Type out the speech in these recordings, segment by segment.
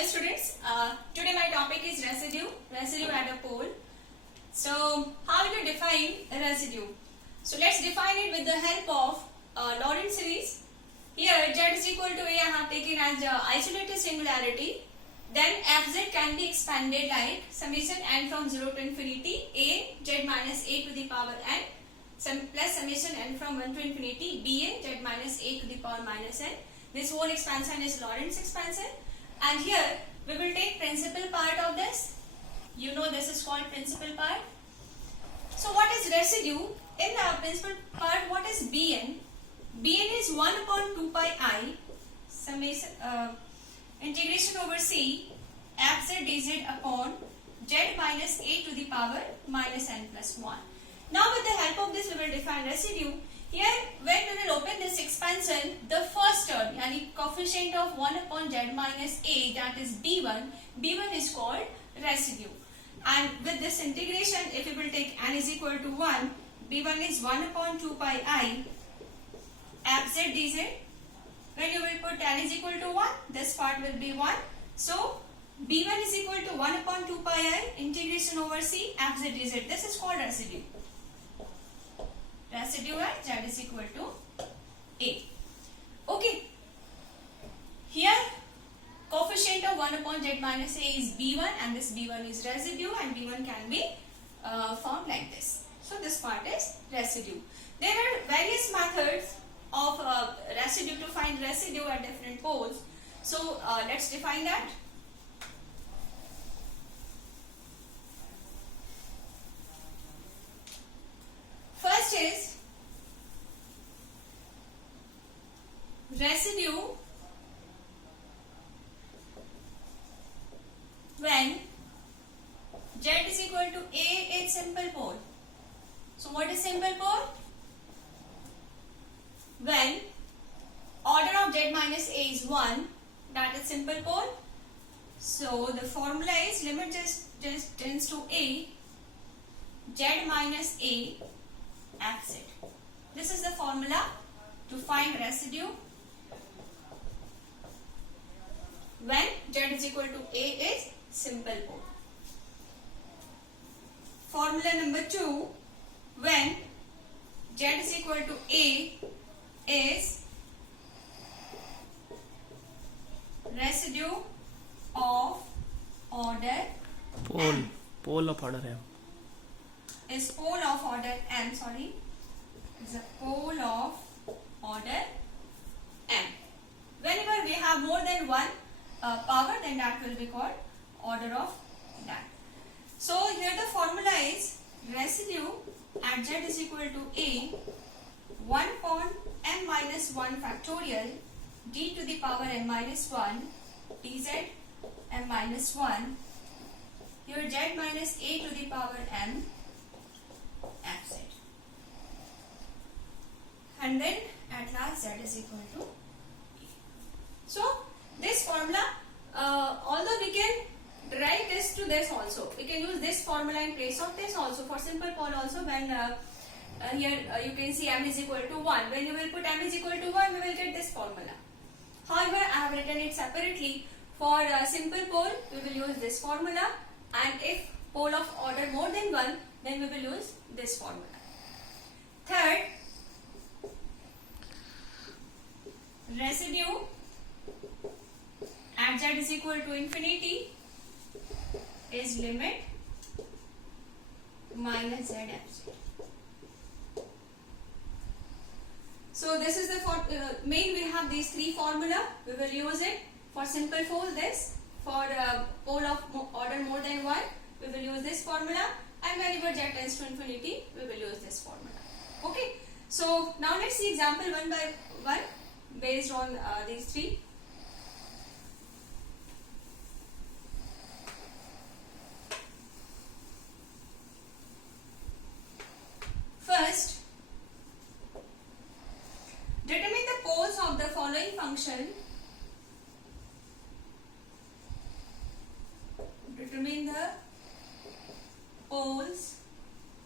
Hello students, today my topic is residue at a pole. So how will you define a residue? So let's define it with the help of Lorentz series. Here z is equal to a I have taken as isolated singularity. Then fz can be expanded like summation n from 0 to infinity a z minus a to the power n plus summation n from 1 to infinity b a z minus a to the power minus n. This whole expansion is Lorentz expansion. And here we will take principal part of this. You know this is called principal part. So what is residue? In the principal part, what is Bn? Bn is 1 upon 2 pi I summation integration over C fz dz upon z minus a to the power minus n plus 1. Now with the help of this we will define residue. Here when we will open this expansion, the first term yani coefficient of 1 upon z minus a, that is b1 is called residue. And with this integration, if we will take n is equal to 1, b1 is 1 upon 2 pi I fz dz. When you will put n is equal to 1, this part will be 1. So b1 is equal to 1 upon 2 pi I integration over c fz dz. This is called residue. Residue at z is equal to a. Okay. Here coefficient of 1 upon z minus a is b1 and this b1 is residue and b1 can be found like this. So this part is residue. There are various methods of residue to find residue at different poles. So let's define that. First is residue when z is equal to a is simple pole. So what is simple pole? When order of z minus a is 1, that is simple pole. So the formula is limit just tends to a z minus a fz. This is the formula to find residue when z is equal to a is simple pole. Formula number 2, when z is equal to a is residue of order pole of order m. Is pole of order m, sorry, is a pole of order m. Whenever we have more than one power, then that will be called order of that. So here the formula is residue at z is equal to a 1 upon m minus 1 factorial d to the power n minus 1 dz m minus 1. Here z minus a to the power m fz. And then at last z is equal to a. So this formula, although we can write this to this also, we can use this formula in place of this also for simple pole also. When here you can see m is equal to 1, when you will put m is equal to 1, we will get this formula. However, I have written it separately. For simple pole we will use this formula, and if pole of order more than 1, then we will use this formula. Third, residue at z is equal to infinity is limit minus z fz. So this is the main, we have these three formula. We will use it for simple pole this, for pole of order more than 1 we will use this formula, and whenever z tends to infinity we will use this formula. Okay, so now let's see example one by one based on these three. First, determine the poles of the following function. Determine the poles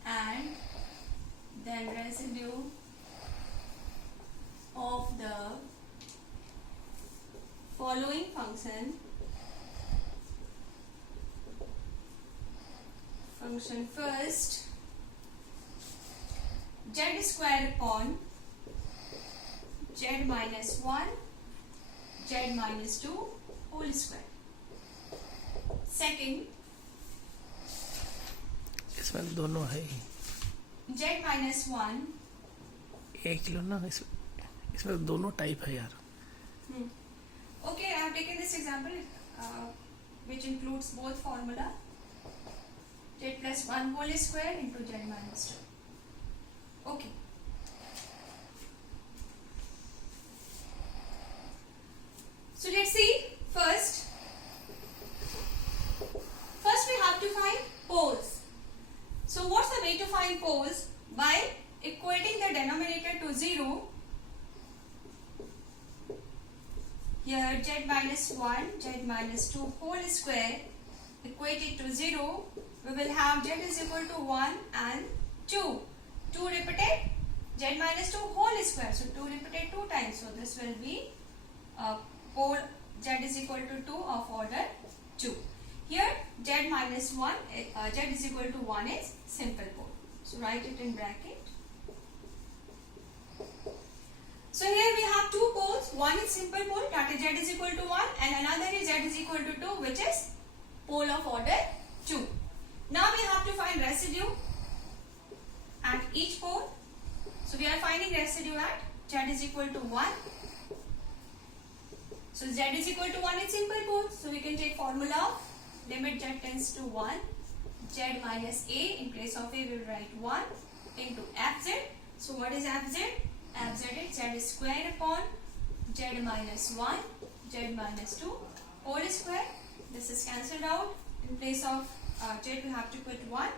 and then residue of the following function function first z square upon z minus 1 z minus 2 whole square. Second, इसमें दोनों है z minus 1. एक लो ना इसमें दोनों type है यार. Okay, I have taken this example which includes both formula z plus 1 whole square into z minus 2. Okay. So let's see. First we have to find poles. So what's the way to find poles? By equating the denominator to 0. Here z minus 1, z minus 2 whole square equated to 0. We will have z is equal to 1 and 2. 2 repeated, z minus 2 whole square. So 2 repeated 2 times. So this will be pole z is equal to 2 of order 2. Here z minus 1, z is equal to 1 is simple pole. So write it in bracket. So here we have two poles. One is simple pole, that is z is equal to 1, and another is z is equal to 2, which is pole of order 2. Now we have to find residue at each pole. So we are finding residue at z is equal to 1. So z is equal to 1 is simple pole. So we can take formula of limit z tends to 1, z minus a, in place of a we will write 1 into fz. So what is fz? Fz is z square upon z minus 1, z minus 2 whole square. This is cancelled out. In place of z we have to put 1.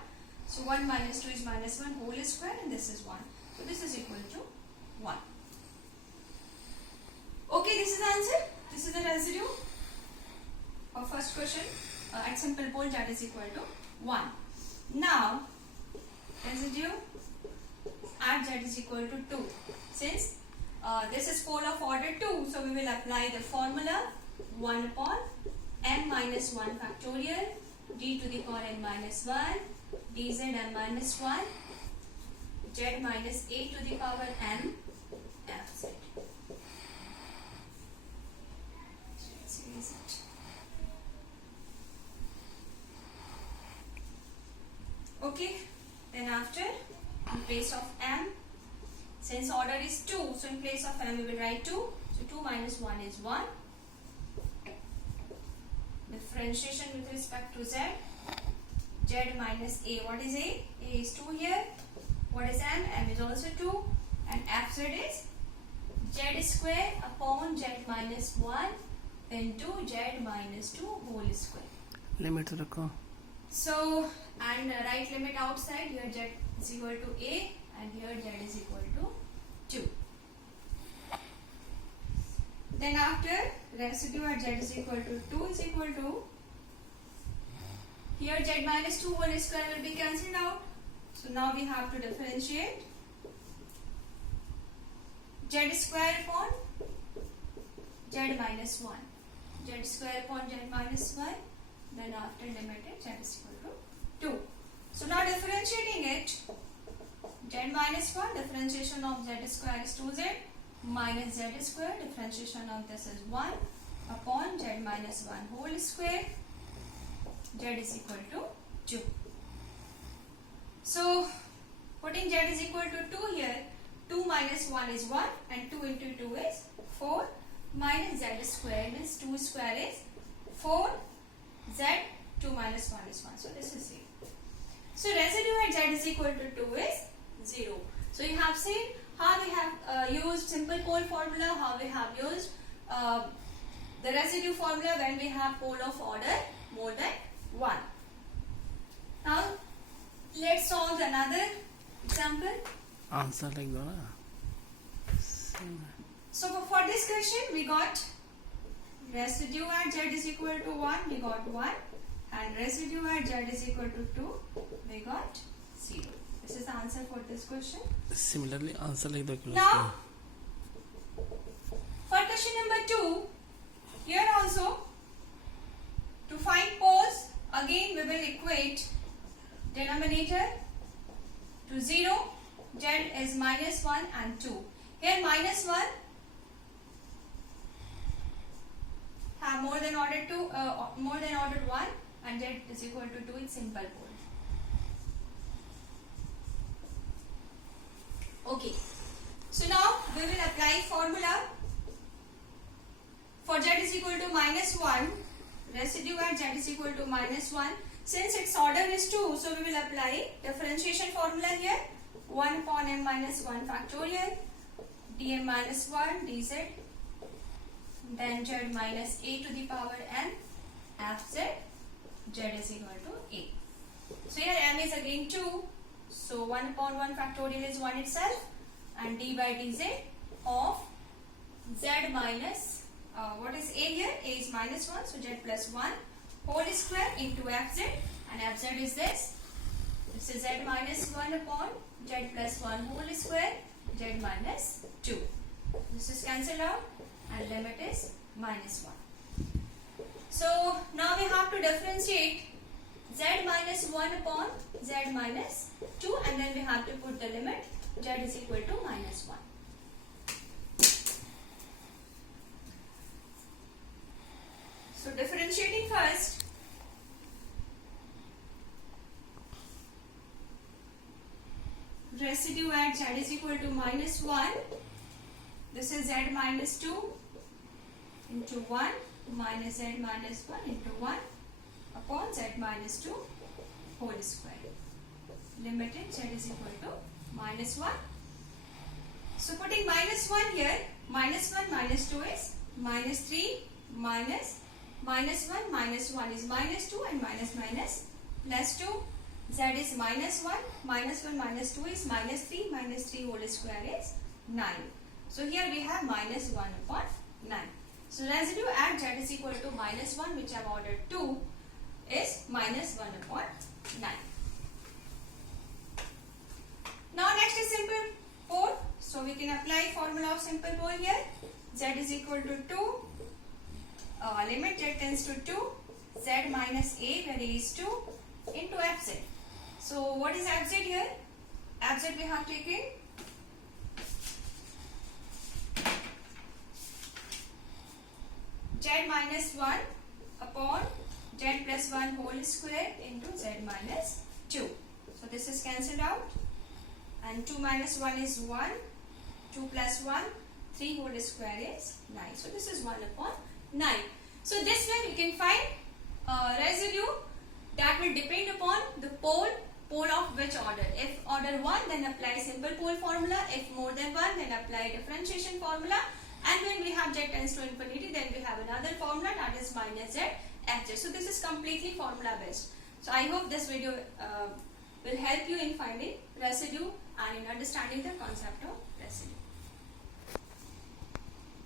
So 1 minus 2 is minus 1 whole square, and this is 1. So this is equal to 1. Okay, this is the answer. This is the residue of first question at simple pole z is equal to 1. Now residue at z is equal to 2. Since this is pole of order 2, so we will apply the formula 1 upon m minus 1 factorial d to the power n minus 1 dz m minus 1 z minus a to the power m fz. Okay, then after, in place of m, since order is 2, so in place of m we will write 2. So 2 minus 1 is 1. Differentiation with respect to z. Z minus a. What is a? A is 2 here. What is m? M is also 2. And fz is z square upon z minus 1 into z minus 2 whole square. Limit रखो. So, and right limit outside, here z is equal to a and here z is equal to 2. Then after, residue at z is equal to 2 is equal to, here z minus 2 whole square will be cancelled out. So now we have to differentiate z square upon z minus 1. Z square upon z minus 1. Then after limited z is equal to 2. So now differentiating it, z minus 1, differentiation of z square is 2z minus z square, differentiation of this is 1 upon z minus 1 whole square, z is equal to 2. So putting z is equal to 2 here, 2 minus 1 is 1 and 2 into 2 is 4 minus z square means 2 square is 4. Z 2 minus 1 is 1. So this is 0. So residue at z is equal to 2 is 0. So you have seen how we have used simple pole formula, how we have used the residue formula when we have pole of order more than 1. Now let's solve another example. Answer लिख दो ना. So for this question we got residue at z is equal to 1, we got 1, and residue at z is equal to 2, we got 0. This is the answer for this question. Similarly answer लिख दो. Now, for question number 2, here also, to find poles, again we will equate denominator to 0, z is minus 1 and 2. Here minus 1 have more than order 1 and z is equal to 2 in simple pole. Okay, so now we will apply formula for z is equal to minus 1, residue at z is equal to minus 1. Since its order is 2, so we will apply differentiation formula here. 1 upon m minus 1 factorial, dm minus 1 dz, then z minus a to the power n, fz, z is equal to a. So here m is again 2, so 1 upon 1 factorial is 1 itself, and d by dz of z minus, what is a here? A is minus 1, so z plus 1 whole square into fz, and fz is this. This is z minus 1 upon z plus 1 whole square, z minus 2. This is cancelled out and limit is minus 1. So now we have to differentiate z minus 1 upon z minus 2, and then we have to put the limit z is equal to minus 1. So differentiating first, residue at z is equal to minus 1. This is z minus 2 into 1 minus z minus 1 into 1 upon z minus 2 whole square. Limited z is equal to minus 1. So putting minus 1 here, minus 1 minus 2 is minus 3 minus 1 minus 1 is minus 2 and minus plus 2. Z is minus 1 minus 2 is minus 3 whole square is 9. So here we have minus 1 upon 9. So residue at z is equal to minus 1, which I have ordered 2, is minus 1 upon 9. Now next is simple pole. So we can apply formula of simple pole here. Z is equal to 2. Limit z tends to 2. Z minus a, where a is 2, into fz. So what is fz here? Fz we have taken z minus 1 upon z plus 1 whole square into z minus 2. So this is cancelled out, and 2 minus 1 is 1, 2 plus 1, 3 whole square is 9. So this is 1 upon 9. So this way we can find residue that will depend upon the pole of which order. If order 1, then apply simple pole formula. If more than 1, then apply differentiation formula. And when we have z tends to infinity, then we have another formula, that is minus z fz. So this is completely formula based. So I hope this video will help you in finding residue and in understanding the concept of residue.